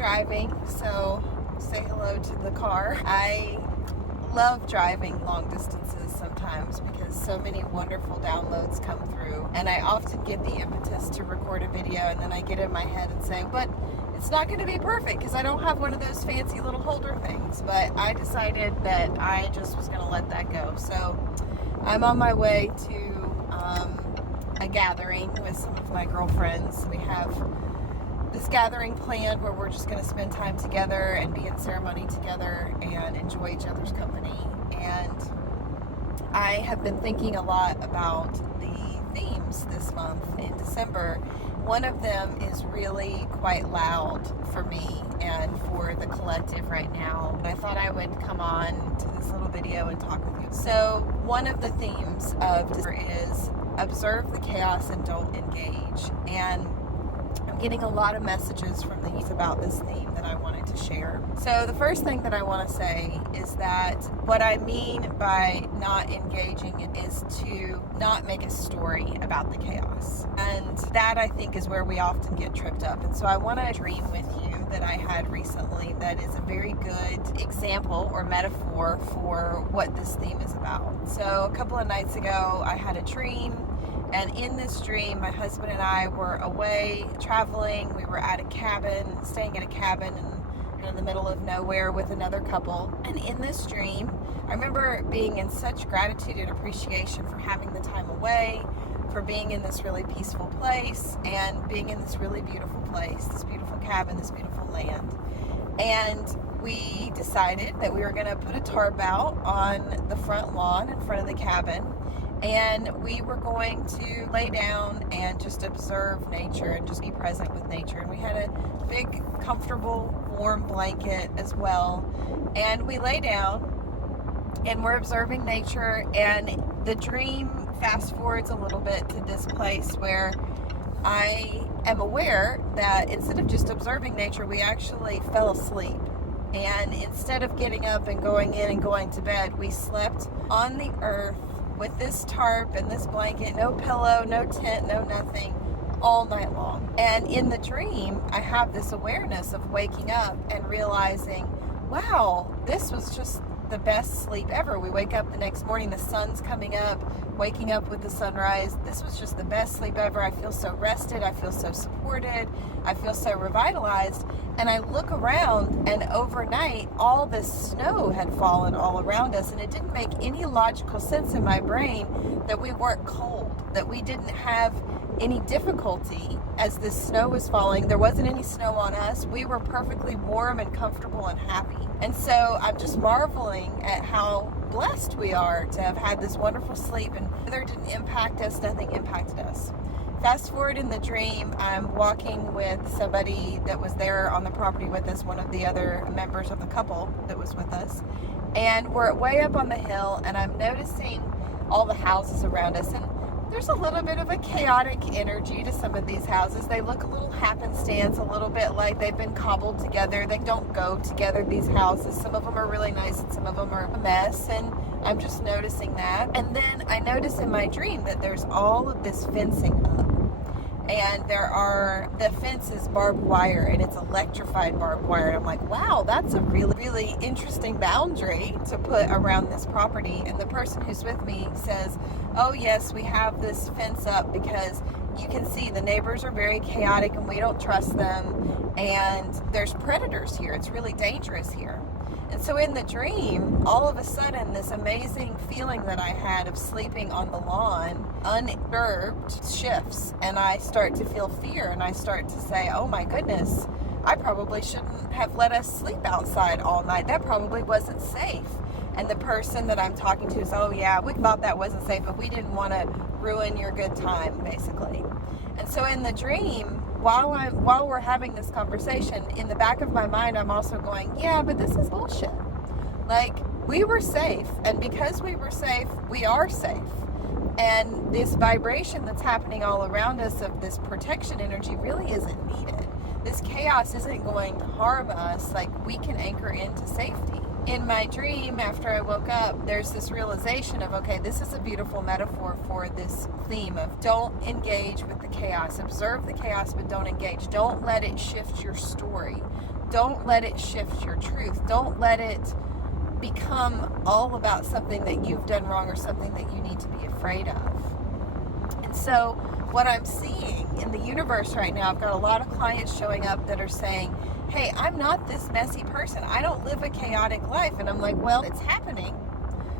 driving, so say hello to the car. I love driving long distances sometimes because so many wonderful downloads come through, and I often get the impetus to record a video, and then I get in my head and say, but it's not going to be perfect because I don't have one of those fancy little holder things. But I decided that I just was going to let that go. So I'm on my way to a gathering with some of my girlfriends. We have this gathering planned where we're just going to spend time together and be in ceremony together and enjoy each other's company. And I have been thinking a lot about the themes this month in December. One of them is really quite loud for me and for the collective right now. And I thought I would come on to this little video and talk with you. So one of the themes of December is observe the chaos and don't engage. And I'm getting a lot of messages from the youth about this theme that I wanted to share. So the first thing that I want to say is that what I mean by not engaging is to not make a story about the chaos. And that, I think, is where we often get tripped up. And so I want to dream with you that I had recently that is a very good example or metaphor for what this theme is about. So a couple of nights ago, I had a dream. And in this dream, my husband and I were away traveling. We were at a cabin, staying at a cabin in the middle of nowhere with another couple. And in this dream, I remember being in such gratitude and appreciation for having the time away, for being in this really peaceful place, and being in this really beautiful place, this beautiful cabin, this beautiful land. And we decided that we were going to put a tarp out on the front lawn in front of the cabin. And we were going to lay down and just observe nature and just be present with nature. And we had a big, comfortable, warm blanket as well. And we lay down and we're observing nature. And the dream fast forwards a little bit to this place where I am aware that instead of just observing nature, we actually fell asleep. And instead of getting up and going in and going to bed, we slept on the earth with this tarp and this blanket, no pillow, no tent, no nothing, all night long. And in the dream, I have this awareness of waking up and realizing, wow, this was just the best sleep ever. We wake up the next morning, the sun's coming up, waking up with the sunrise. This was just the best sleep ever. I feel so rested. I feel so supported. I feel so revitalized. And I look around, and overnight, all this snow had fallen all around us, and it didn't make any logical sense in my brain that we weren't cold, that we didn't have any difficulty as this snow was falling. There wasn't any snow on us. We were perfectly warm and comfortable and happy. And so I'm just marveling at how blessed we are to have had this wonderful sleep, and weather didn't impact us, nothing impacted us. Fast forward in the dream, I'm walking with somebody that was there on the property with us, one of the other members of the couple that was with us. And we're way up on the hill, and I'm noticing all the houses around us. And there's a little bit of a chaotic energy to some of these houses. They look a little happenstance, a little bit like they've been cobbled together. They don't go together, these houses. Some of them are really nice and some of them are a mess. And I'm just noticing that. And then I notice in my dream that there's all of this fencing up. And the fence is barbed wire, and it's electrified barbed wire. And I'm like, wow, that's a really, really interesting boundary to put around this property. And the person who's with me says, oh yes, we have this fence up because you can see the neighbors are very chaotic and we don't trust them. And there's predators here. It's really dangerous here. And so in the dream, all of a sudden, this amazing feeling that I had of sleeping on the lawn, undisturbed, shifts. And I start to feel fear, and I start to say, oh my goodness, I probably shouldn't have let us sleep outside all night. That probably wasn't safe. And the person that I'm talking to is, oh yeah, we thought that wasn't safe, but we didn't want to ruin your good time, basically. And so in the dream, while we're having this conversation, in the back of my mind, I'm also going, yeah, but this is bullshit. Like, we were safe, and because we were safe, we are safe. And this vibration that's happening all around us of this protection energy really isn't needed. This chaos isn't going to harm us. Like, we can anchor into safety. in my dream, after I woke up, there's this realization of, okay, this is a beautiful metaphor for this theme of don't engage with the chaos. Observe the chaos, but don't engage. Don't let it shift your story. Don't let it shift your truth. Don't let it become all about something that you've done wrong or something that you need to be afraid of. And so what I'm seeing in the universe right now, I've got a lot of clients showing up that are saying, hey, I'm not this messy person. I don't live a chaotic life. And I'm like, well, it's happening.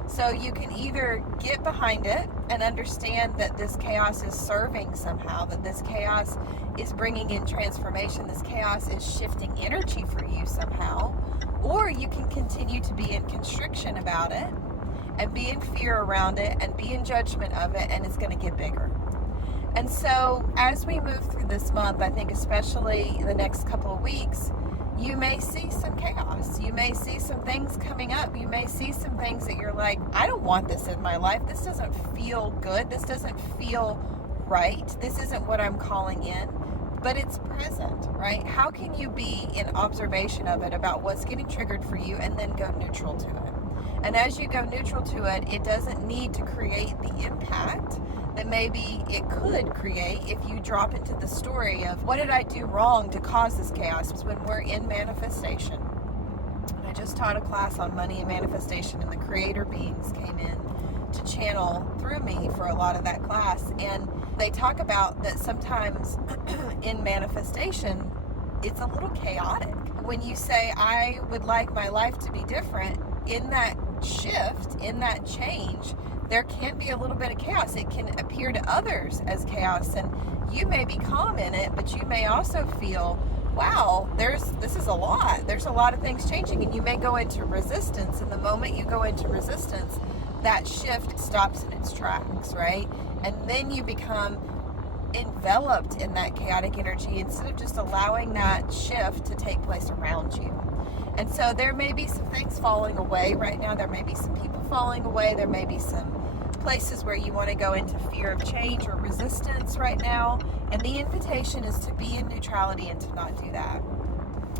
So you can either get behind it and understand that this chaos is serving somehow, that this chaos is bringing in transformation, this chaos is shifting energy for you somehow, or you can continue to be in constriction about it and be in fear around it and be in judgment of it, and it's going to get bigger. And so as we move through this month, I think especially in the next couple of weeks, you may see some chaos. You may see some things coming up. You may see some things that you're like, I don't want this in my life. This doesn't feel good. This doesn't feel right. This isn't what I'm calling in. But it's present, right? How can you be in observation of it about what's getting triggered for you and then go neutral to it? And as you go neutral to it, it doesn't need to create the impact that maybe it could create if you drop into the story of what did I do wrong to cause this chaos. When we're in manifestation, I just taught a class on money and manifestation, and the creator beings came in to channel through me for a lot of that class, and they talk about that sometimes in manifestation it's a little chaotic. When you say I would like my life to be different, in that shift, in that change, there can be a little bit of chaos. It can appear to others as chaos, and you may be calm in it, but you may also feel, wow, this is a lot. There's a lot of things changing, and you may go into resistance. And the moment you go into resistance, that shift stops in its tracks, right? And then you become enveloped in that chaotic energy instead of just allowing that shift to take place around you. And so there may be some things falling away right now. There may be some people falling away. There may be some places where you want to go into fear of change or resistance right now. And the invitation is to be in neutrality and to not do that.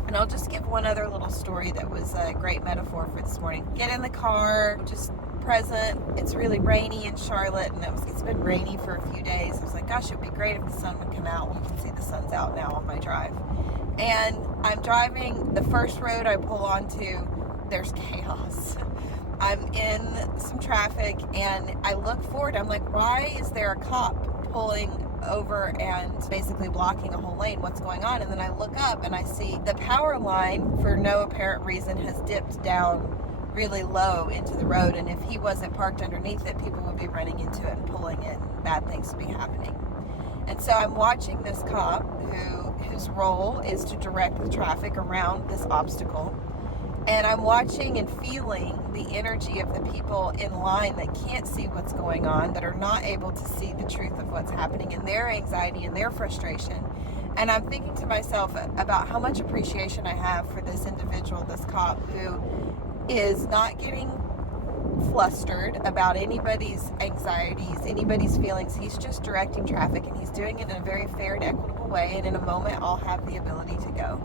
And I'll just give one other little story that was a great metaphor for this morning. Get in the car, just present. It's really rainy in Charlotte, and it's been rainy for a few days. I was like, gosh, it'd be great if the sun would come out. You can see the sun's out now on my drive. And I'm driving the first road I pull onto, there's chaos. I'm in some traffic, and I look forward. I'm like, why is there a cop pulling over and basically blocking a whole lane? What's going on? And then I look up and I see the power line, for no apparent reason, has dipped down really low into the road, and if he wasn't parked underneath it, people would be running into it and pulling it, and bad things would be happening. And so I'm watching this cop whose role is to direct the traffic around this obstacle, and I'm watching and feeling the energy of the people in line that can't see what's going on, that are not able to see the truth of what's happening, and their anxiety and their frustration. And I'm thinking to myself about how much appreciation I have for this individual, this cop, who is not getting flustered about anybody's anxieties, anybody's feelings. He's just directing traffic, and he's doing it in a very fair and equitable way, and in a moment I'll have the ability to go.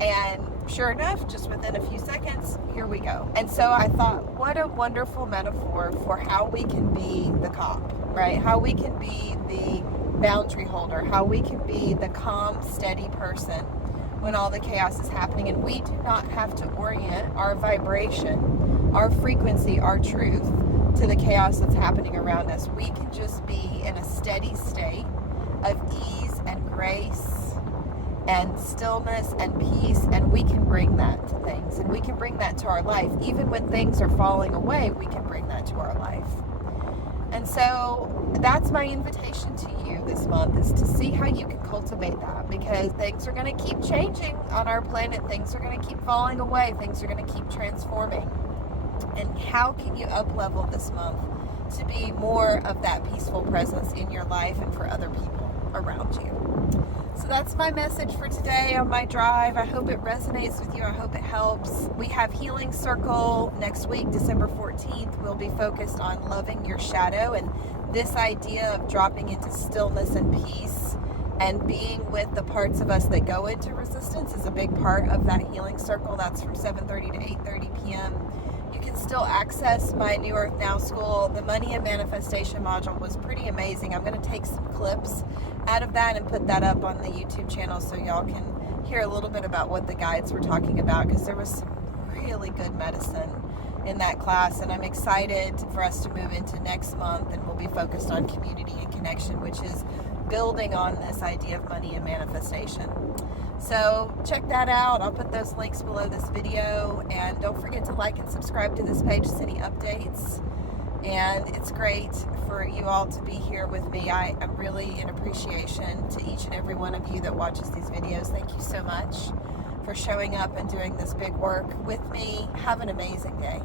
And sure enough, just within a few seconds, here we go. And so I thought, what a wonderful metaphor for how we can be the cop, right? How we can be the boundary holder, how we can be the calm, steady person when all the chaos is happening. And we do not have to orient our vibration, our frequency, our truth to the chaos that's happening around us. We can just be in a steady state of ease and grace and stillness and peace, and we can bring that to things, and we can bring that to our life. Even when things are falling away, we can bring that to our life. And so that's my invitation to you this month, is to see how you can cultivate that, because things are going to keep changing on our planet. Things are going to keep falling away. Things are going to keep transforming. And how can you up-level this month to be more of that peaceful presence in your life and for other people around you? So that's my message for today on my drive. I hope it resonates with you. I hope it helps. We have Healing Circle next week, December 14th. We'll be focused on loving your shadow, and this idea of dropping into stillness and peace And being with the parts of us that go into resistance is a big part of that healing circle. That's from 7:30 to 8:30 p.m. You can still access my New Earth Now School. The Money and Manifestation module was pretty amazing. I'm going to take some clips out of that and put that up on the YouTube channel so y'all can hear a little bit about what the guides were talking about, because there was some really good medicine in that class, and I'm excited for us to move into next month, and we'll be focused on community and connection, which is building on this idea of money and manifestation. So check that out. I'll put those links below this video, and don't forget to like and subscribe to this page to see any updates. And it's great for you all to be here with me. I'm really in appreciation to each and every one of you that watches these videos. Thank you so much for showing up and doing this big work with me. Have an amazing day.